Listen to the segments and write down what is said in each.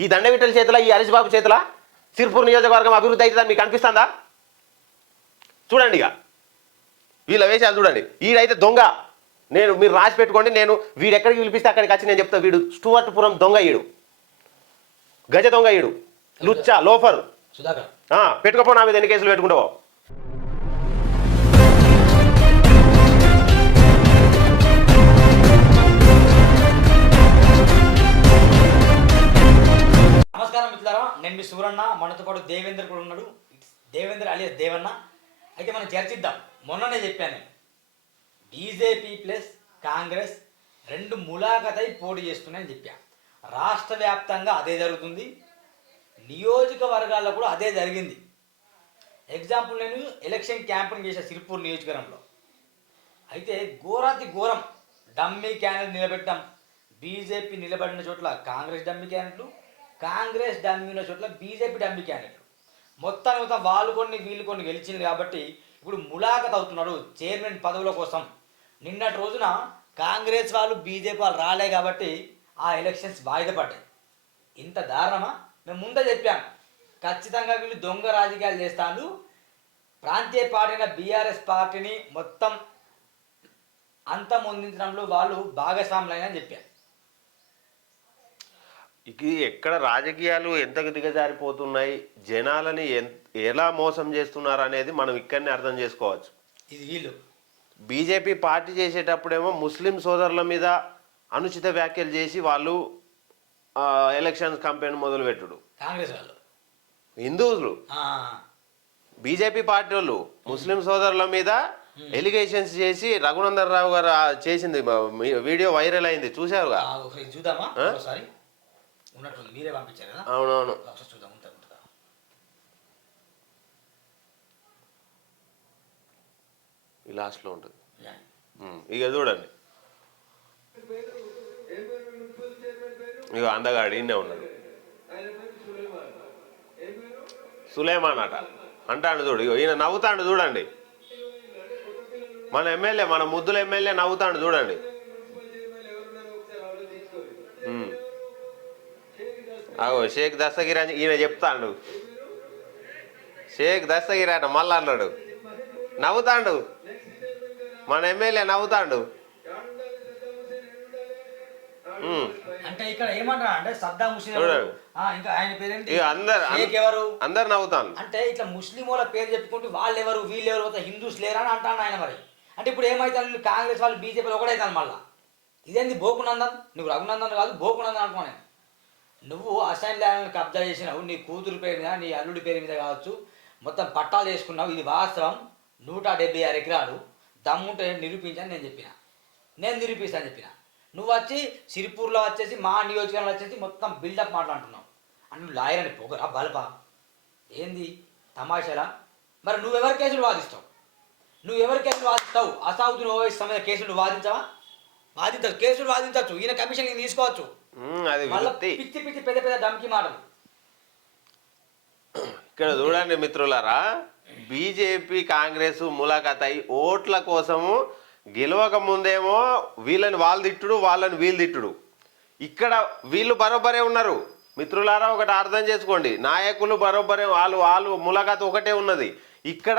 ఈ దండవిట్టల చేతిలో ఈ హరీష్ బాబు చేతిలో సిర్పూర్ నియోజకవర్గం అభివృద్ధి అవుతుందని మీకు అనిపిస్తుందా? చూడండి ఇక. వీళ్ళ వేషాలు చూడండి. వీడైతే దొంగ. నేను మీరు రాసి పెట్టుకోండి. నేను వీడు ఎక్కడికి పిలిపిస్తే అక్కడికి వచ్చి నేను చెప్తా. వీడు స్టూవర్ట్పురం దొంగ ఈడు. గజ దొంగ ఈడు. లుచ్చ లోఫర్. పెట్టుకోపో నా మీద ఎన్ని కేసులు పెట్టుకుంటావో. నేను మీ సూరన్న మనతో పాటు దేవేంద్ర కూడా ఉన్నాడు. దేవేంద్ర అలియస్ దేవన్న. అయితే మనం చర్చిద్దాం. మొన్ననే చెప్పాను బీజేపీ ప్లస్ కాంగ్రెస్ రెండు ములాఖతై పోటీ చేస్తున్నాయని చెప్పా. రాష్ట్ర వ్యాప్తంగా అదే జరుగుతుంది. నియోజకవర్గాల్లో కూడా అదే జరిగింది. ఎగ్జాంపుల్ నేను ఎలక్షన్ క్యాంపెయిన్ చేసే సిరిపూర్ నియోజకవర్గంలో. అయితే ఘోరాతి ఘోరం. Dummy candidate నిలబెట్టాం. బీజేపీ నిలబడిన చోట్ల కాంగ్రెస్ డమ్మీ క్యాండిడేట్లు కాంగ్రెస్ డమ్మిన చోట్ల బీజేపీ డమ్మీ క్యాండిడేట్లు. మొత్తాన్ని మొత్తం వాళ్ళు కొన్ని వీళ్ళు కొన్ని గెలిచింది కాబట్టి ఇప్పుడు ములాఖత్ అవుతున్నారు చైర్మన్ పదవుల కోసం. నిన్నటి రోజున కాంగ్రెస్ వాళ్ళు బీజేపీ వాళ్ళు రాలే కాబట్టి ఆ ఎలక్షన్స్ వాయిదా పడ్డాయి. ఇంత దారుణమా? మేము ముందే చెప్పాం. ఖచ్చితంగా వీళ్ళు దొంగ రాజకీయాలు చేస్తాను ప్రాంతీయ పార్టీ అయిన బీఆర్ఎస్ పార్టీని మొత్తం అంతమొందించడంలో వాళ్ళు భాగస్వాములైన చెప్పారు. ఇది ఎక్కడ రాజకీయాలు ఎంతకు దిగజారిపోతున్నాయి జనాలని ఎలా మోసం చేస్తున్నారు అనేది మనం ఇక్కడనే అర్థం చేసుకోవచ్చు. ఇది వీళ్ళు. బీజేపీ పార్టీ చేసేటప్పుడేమో ముస్లిం సోదరుల మీద అనుచిత వ్యాఖ్యలు చేసి వాళ్ళు ఎలక్షన్స్ కంపెయిన్ మొదలుపెట్టుడు. కాంగ్రెస్ వాళ్ళు. హిందువులు. బీజేపీ పార్టీ వాళ్ళు ముస్లిం సోదరుల మీద ఎలిగేషన్స్ చేసి రఘునందన్ రావు గారు చేసింది వీడియో వైరల్ అయింది. చూసారుగా చూద్దామా? ఉన్నట్టుంది. మీరే పంపించారు కదా? అవునవును. ఒకసారి చూద్దాం. ఉంటుందా ఈ లాస్ట్లో ఉంటుంది. ఇక చూడండి. ఇక అందగాడు ఈయనే ఉన్నాడు. సులేమాన్ అట. అంటాడు చూడు ఇగో ఈయన నవ్వుతాడు చూడండి. మన ఎమ్మెల్యే మన ముద్దుల ఎమ్మెల్యే నవ్వుతాడు చూడండి. అగో షేక్ దస్తగిరి అని ఈయన చెప్తాడు. షేక్ దస్తగిరి అట మళ్ళా అన్నాడు. నవ్వుతాడు. మన ఎమ్మెల్యే నవ్వుతాడు. అంటే ఇక్కడ ఏమంటారా అంటే సద్దాం ముస్లిం చూడండి. ఇంకా ఆయన పేరేంటి? ఇక అందరు షేక్ ఎవరు? అందరు నవ్వుతాను అంటే ఇట్లా ముస్లిం వాళ్ళ పేరు చెప్పుకుంటూ వాళ్ళు ఎవరు వీళ్ళు ఎవరు పోతే హిందూస్ లేరా అని అంటాను ఆయన మరి. అంటే ఇప్పుడు వీళ్ళు కాంగ్రెస్ వాళ్ళు బీజేపీ ఒకటైతాను మళ్ళా. ఇదేంది బోకునందన్? నువ్వు రఘునందన్ కాదు బోకునందన్ అనుకున్నాను నేను. నువ్వు అసైన్ ల్యాండ్ కబ్జా చేసినావు నీ కూతురు పేరు మీద నీ అల్లుడి పేరు మీద కావచ్చు మొత్తం పట్టాలు చేసుకున్నావు ఇది వాస్తవం నూట డెబ్బై ఆరు ఎకరాలు దమ్ముంటే నిరూపించని నేను చెప్పిన. నేను నిరూపిస్తాను చెప్పిన. నువ్వు వచ్చి సిరిపూర్లో వచ్చేసి మా నియోజకవర్గంలో వచ్చేసి మొత్తం బిల్డప్ మాట్లాడుతున్నావు. అని నువ్వు లాయర్ అని పొగరా బలపా. ఏంది? తమాషాలా? మరి నువ్వెవరి కేసులు వాదిస్తావు? నువ్వు ఎవరి కేసులు వాదిస్తావు? అసావుద్దీన్ ఓవైసీ మీద కేసులు వాదించావా వాదించవా? వాదించచ్చు కేసులు వాదించవచ్చు ఈయన కమిషన్ ఈయన తీసుకోవచ్చు. అది మళ్ళీ పిచ్చి పిచ్చి పెద్ద పెద్ద డమ్కి మాటలు ఇక్కడ చూడండి మిత్రులారా బీజేపీ కాంగ్రెస్ ములాఖాత్ అయి ఓట్ల కోసము గెలవక ముందేమో వీళ్ళని వాళ్ళు తిట్టుడు వాళ్ళని వీళ్ళు తిట్టుడు. ఇక్కడ వీళ్ళు బరోబరే ఉన్నారు. మిత్రులారా ఒకటి అర్థం చేసుకోండి. నాయకులు బరోబరే వాళ్ళు వాళ్ళు ములాఖాత్ ఒకటే ఉన్నది. ఇక్కడ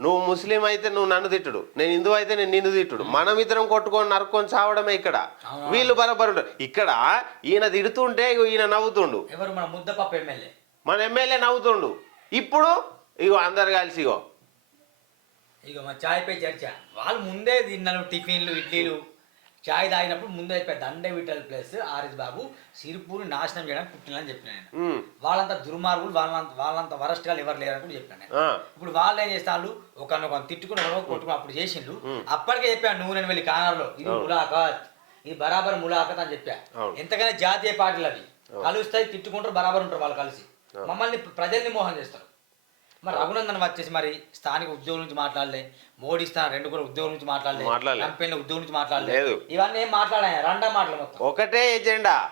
నువ్వు ముస్లిం అయితే నువ్వు నన్ను తిట్టుడు. నేను హిందూ అయితే నేను నిన్ను తిట్టుడు. మనం ఇద్దరం కొట్టుకొని నరుక్కొని చావడమే ఇక్కడ? వీళ్ళు బరోబరు ఇక్కడ ఈయన తిడుతుంటే ఇగో ఈయన నవ్వుతుండు. ఎవరు? మన ముద్దపప్పు ఎమ్మెల్యే. మన ఎమ్మెల్యే నవ్వుతుండు. ఇప్పుడు ఇగో అందరు కలిసి ఇగో. ఇక మా చాయ్ పై చర్చ. వాళ్ళు ముందే తిన్నారు టిఫిన్లు ఇడ్లీలు. చాయ్ తాగినప్పుడు ముందే చెప్పారు Dande Vithal plus R S Babu Siripuri నాశనం చేయడానికి పుట్టినని చెప్పిన ఉమ్, వాళ్ళంతా దుర్మార్గులు వాళ్ళంత వాళ్ళంత వరస్ట్గా ఎవరు లేరని కూడా చెప్పాను నేను. ఇప్పుడు వాళ్ళు ఏం చేస్తారు ఒకరినొక తిట్టుకుని కొట్టుకుని అప్పుడు చేసిండు అప్పటికే చెప్పాను నువ్వు నేను వెళ్ళి కానర్లో. ఇది ములాఖత్. ఇది బరాబర్ ములాఖత్ అని చెప్పా. ఎంతకైనా జాతీయ పార్టీలు అవి కలుస్తాయి తిట్టుకుంటారు బరాబర్ ఉంటారు వాళ్ళు కలిసి. మమ్మల్ని ప్రజల్ని మోహం చేస్తారు. మరి రఘునందన్ వచ్చేసి మరి స్థానిక ఉద్యోగుల నుంచి మాట్లాడలే. మోడీ స్థానం రెండు కూడా ఉద్యోగుల నుంచి మాట్లాడలే. మాట్లాడలే. కంపెనీల ఉద్యోగుల నుంచి మాట్లాడలే. లేదు. ఇవన్నీ ఏం మాట్లాడాయి రెండా మాటలు మొత్తం. ఒకటే ఎజెండా.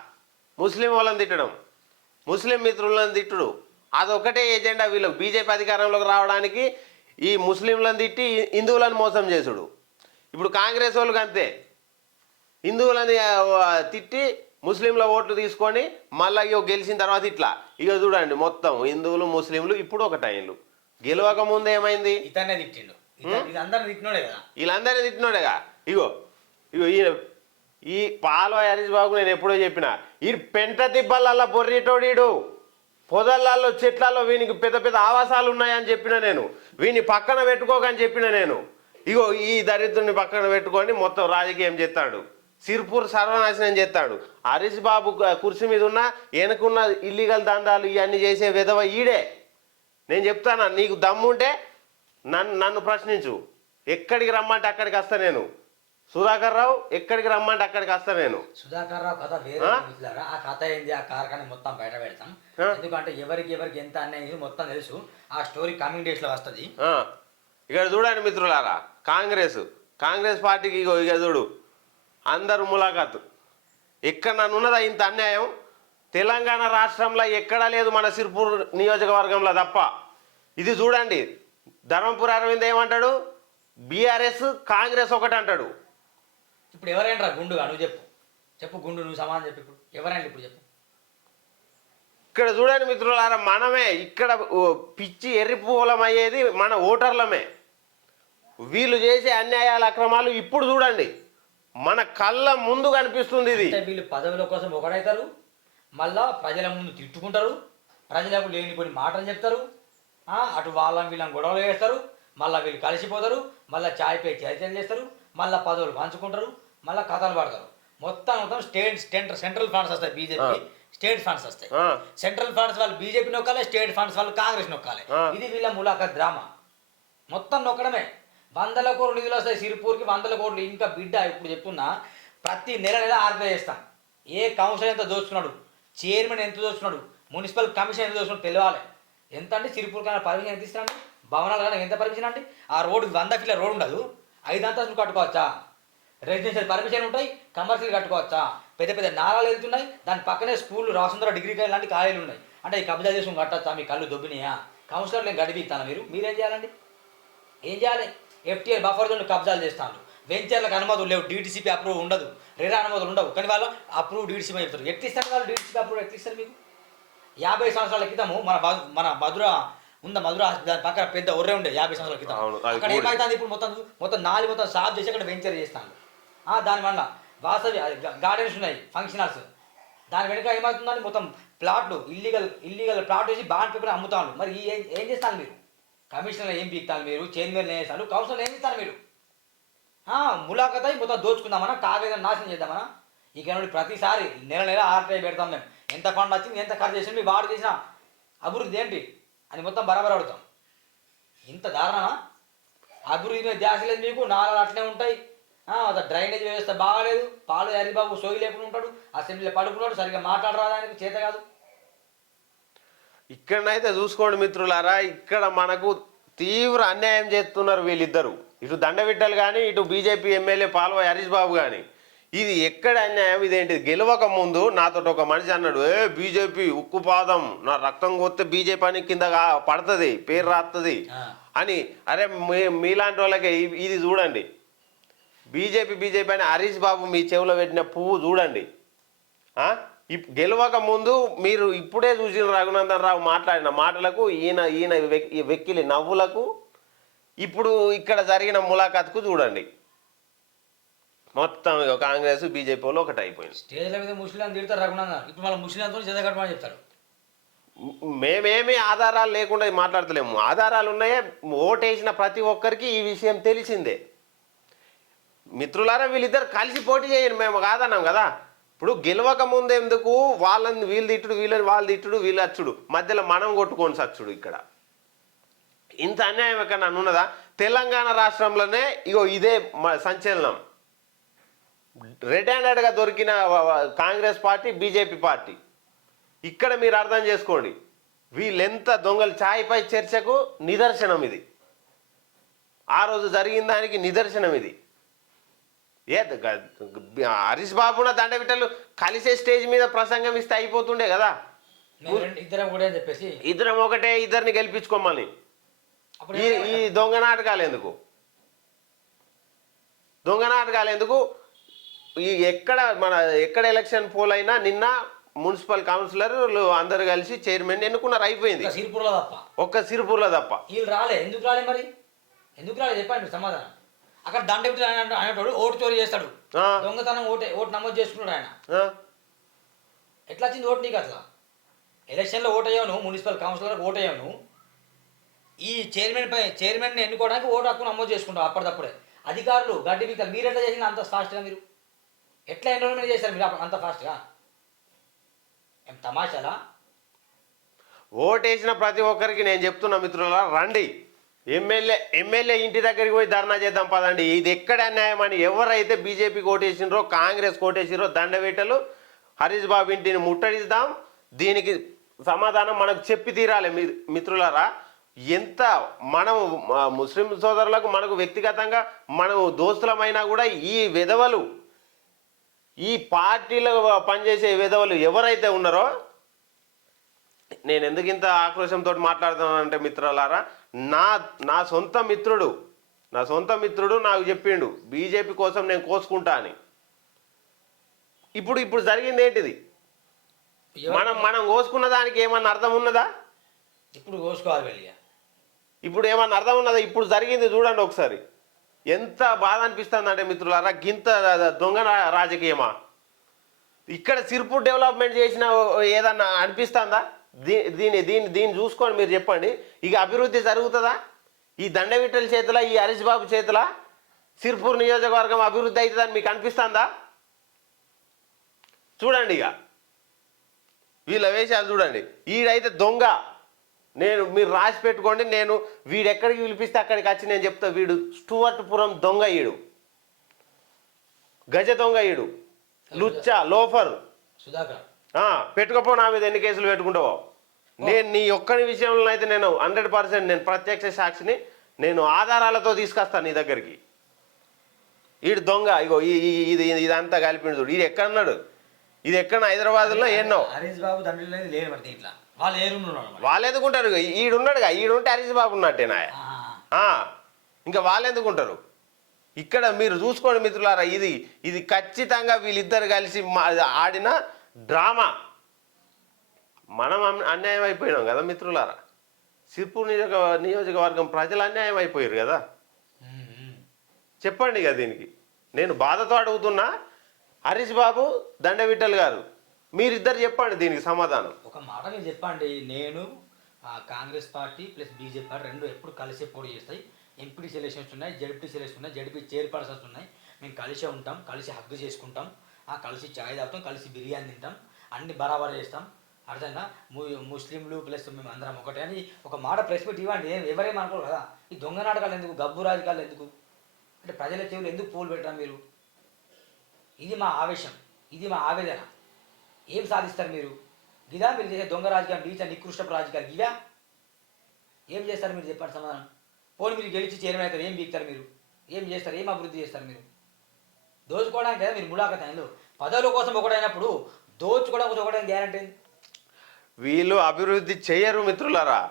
ముస్లిం వాళ్ళని తిట్టడం. ముస్లిం మిత్రులను తిట్టుడు. అదొకటే ఎజెండా వీళ్ళకి. బీజేపీ అధికారంలోకి రావడానికి ఈ ముస్లింలను తిట్టి హిందువులను మోసం చేసుడు. ఇప్పుడు కాంగ్రెస్ వాళ్ళకి అంతే హిందువులని తిట్టి ముస్లింల ఓట్లు తీసుకొని మళ్ళీ గెలిచిన తర్వాత ఇట్లా. ఇక చూడండి మొత్తం హిందువులు ముస్లింలు ఇప్పుడు ఒక టైంలు. గెలవక ముందు ఏమైంది? ఇతనే తిట్టిండు. ఇత- ఇది అందరిని తిట్టినోడే కదా. వీళ్ళందరినీ తిట్టినోడేగా? ఇగో ఇగో ఈయన ఈ పాలో హరీష్ బాబు నేను ఎప్పుడో చెప్పిన ఈ పెంట దిబ్బలల్లా బొర్రిటోడీడు పొదలల్లో చెట్లలో వీనికి పెద్ద పెద్ద ఆవాసాలు ఉన్నాయని చెప్పిన నేను. వీని పక్కన పెట్టుకోకని చెప్పిన నేను. ఇగో ఈ దరిద్రుని పక్కన పెట్టుకొని మొత్తం రాజకీయం చేస్తాడు. సిర్పూర్ సర్వనాశనం చేస్తాడు. హరీష్ బాబు కుర్చీ మీద ఉన్న వెనకున్న ఇల్లీగల్ దందాలు ఇవన్నీ చేసే విధవ ఈడే. నేను చెప్తాను నీకు దమ్ముంటే నన్ను నన్ను ప్రశ్నించు. ఎక్కడికి రమ్మంటే అక్కడికి వస్తా నేను. సుధాకర్ రావు ఎక్కడికి రమ్మంటే అక్కడికి వస్తా నేను. సుధాకర్ రావు కథ వేరే ఆ? కథ ఏంది? ఆ కార్ఖాన మొత్తం బయట పెడతాం? ఎందుకంటే ఎవరికి ఎవరికి ఎంత అన్యాయం చేసి మొత్తం తెలుసు. ఆ స్టోరీ కమింగ్ డేస్లో వస్తుంది. ఇక్కడ చూడండి మిత్రులారా కాంగ్రెస్. కాంగ్రెస్ పార్టీకి ఇక చూడు. అందరు ములాఖాతు. ఎక్కడ నన్ను ఉన్నదా ఇంత అన్యాయం? తెలంగాణ రాష్ట్రంలో ఎక్కడా లేదు మన సిర్పూర్ నియోజకవర్గంలో తప్ప. ఇది చూడండి. ధర్మపురి అరవింద్ ఏమంటాడు? బీఆర్ఎస్ కాంగ్రెస్ ఒకటి అంటాడు ఇప్పుడు ఎవరైనా గుండుగా నువ్వు చెప్పు. చెప్పు గుండు నువ్వు సమాధానం చెప్పు ఇప్పుడు. ఎవరైనా ఇప్పుడు చెప్పు. ఇక్కడ చూడండి మిత్రులారా మనమే ఇక్కడ పిచ్చి ఎర్రిపూలం అయ్యేది మన ఓటర్లమే. వీళ్ళు చేసే అన్యాయాల అక్రమాలు ఇప్పుడు చూడండి. మన కళ్ళ ముందు కనిపిస్తుంది ఇది. అంటే వీళ్ళు పదవుల కోసం ఒకడైతారు మళ్ళా ప్రజల ముందు తిట్టుకుంటారు ప్రజలకు లేని కొన్ని మాటలు చెప్తారు ఆ, అటు వాళ్ళని వీళ్ళని గొడవలు చేస్తారు మళ్ళీ వీళ్ళు కలిసిపోతారు మళ్ళీ చాయ్ పై చర్చలు చేస్తారు మళ్ళీ పదవులు పంచుకుంటారు మళ్ళీ కథలు పడతారు. మొత్తం మొత్తం స్టేట్ సెంట్రల్ సెంట్రల్ ఫండ్స్ వస్తాయి బీజేపీ స్టేట్ ఫండ్స్ వస్తాయి. ఆ, సెంట్రల్ ఫండ్స్ వాళ్ళు బీజేపీ నొక్కాలి స్టేట్ ఫండ్స్ వాళ్ళు కాంగ్రెస్ నొక్కాలి. ఆ. ఇది వీళ్ళ ములాఖత్ డ్రామా. మొత్తం నొక్కడమే వందల కోట్లు నిధులు వస్తాయి సిరిపూర్కి వందల కోట్లు. ఇంకా బిడ్డ ఇప్పుడు చెప్తున్నా ప్రతి నెల నెల ఆర్డర్ చేస్తాం. ఏ కౌన్సిలర్ ఎంత దోచుకున్నాడు? చైర్మన్ ఎంత దోచుకున్నాడు? మున్సిపల్ కమిషన్ ఎంత దోచుకున్నాడు తెలియాలి ఎంత అంటే సిరిపూర్ కన్నా పర్మిషన్ ఎంత ఇస్తారండి? భవనాలు కన్నా ఎంత పర్మిషన్ అండి? ఆ రోడ్డు వంద ఫీట్ల రోడ్ ఉండదు. ఐదు అంతస్తులు కట్టుకోవచ్చా? రెసిడెన్షియల్ పర్మిషన్ ఉంటాయి కమర్షియల్ కట్టుకోవచ్చా? పెద్ద పెద్ద నారాలు వెళ్తున్నాయి దాని పక్కనే స్కూల్ రాసుందర డిగ్రీ కాలేజ్ లాంటి కాలేజీలు ఉన్నాయి. అంటే ఈ కబ్జా చేసుకుని కట్టచ్చా? మీ కళ్ళు దొబ్బినాయా? కౌన్సిలర్లు నేను గడిపిస్తాను మీరు? మీరేం చేయాలండి? ఏం చేయాలి? ఎఫ్టీఎల్ బఫర్ జోన్ కబ్జాలు చేస్తాను వెంచర్లకు అనుమతులు లేవు డీటీసీపీ అప్రూవ్ ఉండదు. రేరా అనుమతులు ఉండవు. కానీ వాళ్ళు అప్రూవ్ డీటీసీపీ చెప్తారు. ఎట్లా ఇస్తారు వాళ్ళు డీటీసీపీ అప్రూవ్ ఎట్లా ఇస్తారు మీకు? యాభై సంవత్సరాల క్రితము మన మన మధుర ఉందా మధుర హాస్పిటల్ దాని పక్కన పెద్ద ఒర్రే ఉండే యాభై సంవత్సరాల క్రితం. అక్కడ కూడి. ఏమైతుంది ఇప్పుడు మొత్తం మొత్తం నాలుగు మొత్తం సాఫ్ చేసి అక్కడ వెంచర్ చేస్తాను ఆ, దాని వల్ల వాసవి గార్డెన్స్ ఉన్నాయి ఫంక్షన్ హాల్స్ దాని వెనుక ఏమవుతుందని మొత్తం ప్లాట్లు ఇల్లీగల్ ఇల్లీగల్ ప్లాట్ వేసి బాండ్ పేపర్ అమ్ముతాను మరి ఏం చేస్తాను మీరు? కమిషనర్ ఏం పీకుతాను మీరు? చైర్మన్ ఏం కౌన్సిలర్ ఏం చేస్తారు మీరు? ములాఖత ములాఖత్ అయి మొత్తం దోచుకుందామన్నా కాగేదని నాశనం చేద్దామన్నా ఇక నుండి ప్రతిసారి నెల నెల ఆర్టీఐ పెడతాం మేము. ఎంత ఫండ్ వచ్చింది ఎంత ఖర్చు చేసింది మీ వాడు చేసిన అభివృద్ధి ఏంటి? అని మొత్తం బరాబర్ అడుగుతాం. ఇంత దారుణమా? అభివృద్ధి మీద ధ్యాస లేదు మీకు నాలుగు అట్లే ఉంటాయి. ఆ, డ్రైనేజ్ వ్యవస్థ బాగాలేదు. పాలు హరిబాబు సోయి లేకుండా ఉంటాడు. అసెంబ్లీలో పడుకున్నాడు సరిగ్గా మాట్లాడరాదానికి చేత కాదు. ఇక్కడనైతే చూసుకోండి మిత్రులారా ఇక్కడ మనకు తీవ్ర అన్యాయం చేస్తున్నారు వీళ్ళిద్దరు. ఇటు దండవిట్టలు కానీ ఇటు బీజేపీ ఎమ్మెల్యే పాల్వ హరీష్ బాబు కానీ ఇది ఎక్కడ అన్యాయం ఇదేంటి గెలవక ముందు నాతో ఒక మనిషి అన్నాడు ఏ బీజేపీ ఉక్కుపాదం నా రక్తం కొత్తే బీజేపీ అని కింద పడుతుంది పేరు రాస్తుంది. అని అరే మీ మీలాంటి వాళ్ళకి ఇది చూడండి. బీజేపీ బీజేపీ అని హరీష్ బాబు మీ చెవిలో పెట్టిన పువ్వు చూడండి. గెలవక ముందు మీరు ఇప్పుడే చూసిన రఘునందన్ రావు మాట్లాడిన మాటలకు ఈయన ఈయన వెక్కిలి నవ్వులకు ఇప్పుడు ఇక్కడ జరిగిన ములాఖాత్కు చూడండి. మొత్తం కాంగ్రెస్ బీజేపీ వాళ్ళు ఒకటి అయిపోయింది. స్టేజ్ల మీద ముస్లిం తిడతారు రఘునందన్. ఇప్పుడు మళ్ళీ ముస్లింతో చెప్తారు. మేమేమి ఆధారాలు లేకుండా మాట్లాడతలేము. ఆధారాలు ఉన్నాయే ఓటేసిన ప్రతి ఒక్కరికి ఈ విషయం తెలిసిందే. మిత్రులారా వీళ్ళిద్దరు కలిసి పోటీ చేయండి మేము కాదన్నాం కదా. ఇప్పుడు గెలవక ముందు ఎందుకు వాళ్ళని వీళ్ళు తిట్టుడు వీళ్ళని వాళ్ళు తిట్టుడు వీళ్ళు అచ్చుడు. మధ్యలో మనం కొట్టుకొని సచ్చుడు ఇక్కడ. ఇంత అన్యాయం ఎక్కడ నన్ను ఉన్నదా? తెలంగాణ రాష్ట్రంలోనే ఇగో ఇదే మ- సంచలనం. రెడ్ హ్యాండెడ్గా దొరికిన కాంగ్రెస్ పార్టీ బీజేపీ పార్టీ. ఇక్కడ మీరు అర్థం చేసుకోండి. వీళ్ళెంత దొంగలు ఛాయ్పై చర్చకు నిదర్శనం ఇది ఆ రోజు జరిగిన దానికి నిదర్శనం ఇది ఏ హరీష్ బాబున దండబిట్టలు కలిసే స్టేజ్ మీద ప్రసంగం ఇస్తే అయిపోతుండే కదా. ఇద్దరం కూడా చెప్పేసి. ఇద్దరం ఒకటే ఇద్దరిని గెలిపించుకోమని ఈ దొంగ నాటకాలు ఎందుకు? దొంగ నాటకాలు ఎందుకు? ఈ ఎక్కడ మన ఎక్కడ ఎలక్షన్ పోల్ అయినా నిన్న మున్సిపల్ కౌన్సిలర్లు అందరు కలిసి చైర్మన్ ఎన్నుకున్నారు అయిపోయింది. ఇంకా సిరిపురలో తప్ప. ఒక్క సిరిపూర్లో తప్ప. వీళ్ళు రాలే. ఎందుకు రాలే మరి? ఎందుకు రాలే? చెప్పండి సమాధానం. అక్కడ దండ పెట్టి అనేటోడు ఓటు చోరీ చేస్తాడు. దొంగతనం ఓటు ఓటు నమోదు చేసుకున్నాడు ఆయన? ఎట్లా వచ్చింది ఓటు నీకు అసలు ఎలక్షన్లో ఓటు అయ్యావు నువ్వు మున్సిపల్ కౌన్సిలర్ ఓటు అయ్యావు నువ్వు ఈ చైర్మన్ పై చైర్మన్ని ఎన్నుకోవడానికి ఓటు హక్కు నమోదు చేసుకుంటావు అప్పటిదప్పుడే. అధికారులు గడ్డి బిక్కలు మీరు ఎట్లా చేసింది అంత ఫాస్ట్గా మీరు? ఎట్లా ఎన్రోల్మెంట్ చేశారు మీరు అంత ఫాస్ట్గా? ఏం తమాషాలా? ఓటేసిన ప్రతి ఒక్కరికి నేను చెప్తున్నా మిత్రుల రండి. ఎమ్మెల్యే ఎమ్మెల్యే ఇంటి దగ్గరికి పోయి ధర్నా చేద్దాం పదండి. ఇది ఎక్కడ అన్యాయం అని ఎవరైతే బీజేపీ కోటేసినరో కాంగ్రెస్ కోటేసినరో దండవేటలు హరీష్ బాబు ఇంటిని ముట్టడిద్దాం. దీనికి సమాధానం మనకు చెప్పి తీరాలి మీ మిత్రులారా. ఎంత మనం ముస్లిం సోదరులకు మనకు వ్యక్తిగతంగా మనం దోస్తులమైనా కూడా ఈ విధవలు ఈ పార్టీలో పనిచేసే విధవలు ఎవరైతే ఉన్నారో నేను ఎందుకు ఇంత ఆక్రోశంతో మాట్లాడుతున్నానంటే మిత్రులారా నా నా సొంత మిత్రుడు నా సొంత మిత్రుడు నాకు చెప్పిండు బీజేపీ కోసం నేను కోసుకుంటా అని. ఇప్పుడు ఇప్పుడు జరిగింది ఏంటిది? మనం మనం కోసుకున్న దానికి ఏమన్నా అర్థం ఉన్నదా? ఇప్పుడు కోసుకోవాలి ఇప్పుడు ఏమన్నా అర్థం ఉన్నదా? ఇప్పుడు జరిగింది చూడండి ఒకసారి. ఎంత బాధ అనిపిస్తుంది అంటే మిత్రులారా గింత దొంగ రాజకీయమా? ఇక్కడ సిర్పూర్ డెవలప్మెంట్ చేసిన ఏదన్నా అనిపిస్తుందా? దీ దీని దీన్ని దీన్ని చూసుకొని మీరు చెప్పండి. ఇక అభివృద్ధి జరుగుతుందా? ఈ దండవిట్టల చేతుల ఈ హరీష్ బాబు చేతుల? సిర్పూర్ నియోజకవర్గం అభివృద్ధి అవుతుందని మీకు అనిపిస్తుందా? చూడండి ఇక. వీళ్ళ వేషాలు చూడండి. ఈడైతే దొంగ. నేను మీరు రాసి పెట్టుకోండి. నేను వీడు ఎక్కడికి పిలిపిస్తే అక్కడికి వచ్చి నేను చెప్తా వీడు స్టూవర్ట్పురం దొంగ ఈడు. గజ దొంగ ఈడు. లుచ్చ లోఫర్. సుధాకర్. పెట్టుకోపో నా మీద ఎన్ని కేసులు పెట్టుకుంటావో. నేను నీ ఒక్కని విషయంలో అయితే నేను హండ్రెడ్ పర్సెంట్ నేను ప్రత్యక్ష సాక్షిని నేను ఆధారాలతో తీసుకొస్తాను నీ దగ్గరికి. ఈడు దొంగ ఇగో ఇది ఇదంతా కలిపిండు చూడు. ఇది ఎక్కడన్నాడు? ఇది ఎక్కడ? హైదరాబాద్లో ఎన్నో? హరీష్ బాబు తండ్రి లేదు మరి దీంట్లో. వాళ్ళు వాళ్ళు ఎందుకుంటారు? ఈడున్నాడుగా ఈడుంటే హరీష్ బాబు ఉన్నట్టేనా ఇంకా వాళ్ళు ఎందుకుంటారు? ఇక్కడ మీరు చూసుకోండి మిత్రులారా ఇది ఇది ఖచ్చితంగా వీళ్ళిద్దరు కలిసి ఆడిన డ్రామా. మనం అన్- అన్యాయం అయిపోయినాం కదా మిత్రులారా. సిర్పూర్ నియోజక నియోజకవర్గం ప్రజలు అన్యాయం అయిపోయారు కదా. చెప్పండి ఇక దీనికి. నేను బాధతో అడుగుతున్నా హరీష్ బాబు దండవిట్టల్ గారు మీరిద్దరు చెప్పండి దీనికి సమాధానం. ఒక మాట మీరు చెప్పండి నేను ఆ, Congress party plus BJP party రెండు ఎప్పుడు కలిసే పోటీ చేస్తాయి. ఎంపీ సెలక్షన్స్ ఉన్నాయి జడ్పీ సెలక్షన్స్ ఉన్నాయి జడ్పీ చైర్పర్సన్స్ ఉన్నాయి. మేము కలిసే ఉంటాం కలిసి హగ్గు చేసుకుంటాం. కలిసి చాయ్ తాగుతాం కలిసి బిర్యానీ తింటాం. అన్ని బరాబర్ చేస్తాం. అర్థంగా ము ముస్లింలు ప్లస్ మేము అందరం ఒకటే. అని ఒక మాట ప్రెస్ పెట్టి ఇవ్వండి. ఏం- ఎవరేం అనుకోరు కదా? ఈ దొంగ నాటకాలు ఎందుకు? గబ్బు రాజకాలు ఎందుకు? అంటే ప్రజల చెవులు ఎందుకు పూలు పెట్టరా మీరు? ఇది మా ఆవేశం. ఇది మా ఆవేదన. ఏం సాధిస్తారు మీరు? ఇదా మీరు చేసే దొంగ రాజకీయం నీచ నికృష్ట రాజకీయాలు ఇవా? ఏం చేస్తారు మీరు? చెప్పండి సమాధానం. పోనీ మీరు గెలిచి చైర్మన్ అవుతారు. ఏం బీగుతారు మీరు? ఏం చేస్తారు? ఏం అభివృద్ధి చేస్తారు మీరు? దోచుకోవడానికి కదా మీరు ములాఖత్ అయినలు పదవుల కోసం ఒకటైనప్పుడు దోచుకోవడం కోసం ఒకటైన గ్యారంటీ వీళ్ళు అభివృద్ధి చేయరు మిత్రులారా.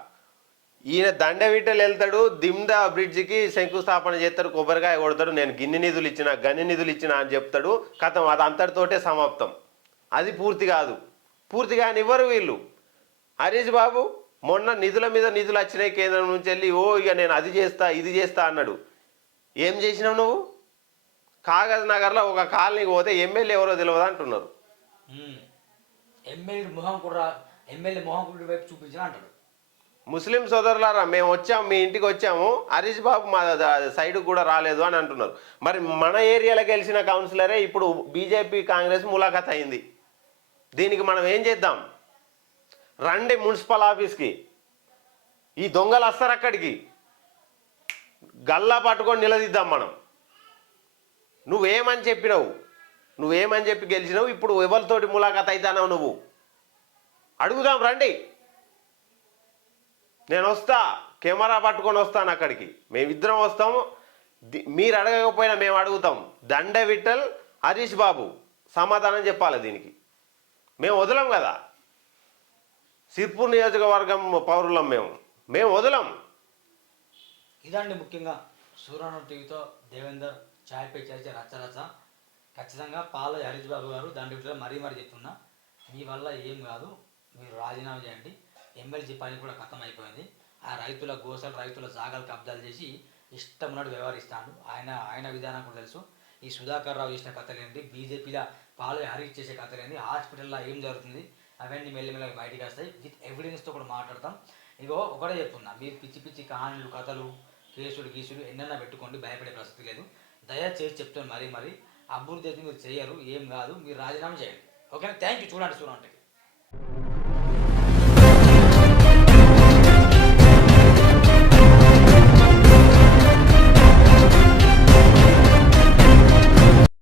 ఈయన దండవీటలు వెళ్తాడు దిమ్దా బ్రిడ్జికి శంకుస్థాపన చేస్తాడు కొబ్బరికాయ కొడతాడు నేను గిన్నె నిధులు ఇచ్చిన గన్ని నిధులు ఇచ్చిన అని చెప్తాడు. కథం అది అంతటితోటే సమాప్తం. అది పూర్తి కాదు. పూర్తిగా కానివ్వరు వీళ్ళు. హరీష్ బాబు మొన్న నిధుల మీద నిధులు వచ్చినాయి కేంద్రం నుంచి వెళ్ళి ఓ ఇక నేను అది చేస్తా ఇది చేస్తా అన్నాడు. ఏం చేసినావు నువ్వు? కాగజ్ నగర్లో ఒక కాలనీకి పోతే ఎమ్మెల్యే ఎవరో తెలియదు అంటున్నారు. ఎమ్మెల్యే మొహం కూడా ఎమ్మెల్యే మొహం కూడా వైపు చూపించిన అంటాడు ముస్లిం సోదరులారా మేము వచ్చాము మీ ఇంటికి వచ్చాము హరీష్ బాబు మా సైడ్ కూడా రాలేదు అని అంటున్నారు. మరి మన ఏరియాలో గెలిచిన కౌన్సిలరే ఇప్పుడు బీజేపీ కాంగ్రెస్ ములాఖత్ అయింది. దీనికి మనం ఏం చేద్దాం? రండి మున్సిపల్ ఆఫీస్కి. ఈ దొంగలు వస్తారు అక్కడికి గల్లా పట్టుకొని నిలదీద్దాం మనం. నువ్వేమని చెప్పినావు? నువ్వేమని చెప్పి గెలిచినావు? ఇప్పుడు ఎవరితోటి ములాఖాత్ అవుతానావు నువ్వు? అడుగుదాం రండి. నేను వస్తా. కెమెరా పట్టుకొని వస్తాను అక్కడికి. మేమిద్దరం వస్తాము. మీరు అడగకపోయినా మేము అడుగుతాం. దండ విఠల్ హరీష్ బాబు. సమాధానం చెప్పాలి దీనికి. మేము వదలం కదా. సిర్పూర్ నియోజకవర్గం పౌరులం మేము. మేము వదలం. ఇదండి ముఖ్యంగా సూర్యను టీవీతో దేవేందర్ ఛాయ్ పై చర్చ రచ్చ రచ్చ ఖచ్చితంగా పాల హరీష్ బాబు గారు దాని మరీ మరీ చెప్తున్నా. మీ వల్ల ఏం కాదు మీరు రాజీనామా చేయండి. ఎమ్మెల్సీ పని కూడా ఖతం అయిపోయింది ఆ రైతుల గోసలు రైతుల జాగాలు కబ్జాలు చేసి ఇష్టం ఉన్నట్టు వ్యవహరిస్తాడు. ఆయన ఆయన విధానం కూడా తెలుసు. ఈ సుధాకర్ రావు చేసిన కథలేంటి? బీజేపీలో పాలు హరీష్ చేసే కథలేంటి? హాస్పిటల్లో ఏం జరుగుతుంది? అవన్నీ మెల్లమెల్లగా బయటికి వస్తాయి. విత్ ఎవిడెన్స్తో కూడా మాట్లాడతాం. ఇగో ఒకటే చెప్తున్నా. మీరు పిచ్చి పిచ్చి కహానీలు కథలు కేసులు గీసులు ఎన్నైనా పెట్టుకోండి. భయపడే ప్రసక్తి లేదు. దయచేసి చెప్తాను మరీ మరీ అభివృద్ధి అయితే మీరు చేయరు ఏం కాదు మీరు రాజీనామా చేయండి. ఓకేనా? థ్యాంక్ యూ చూడండి చూడండి.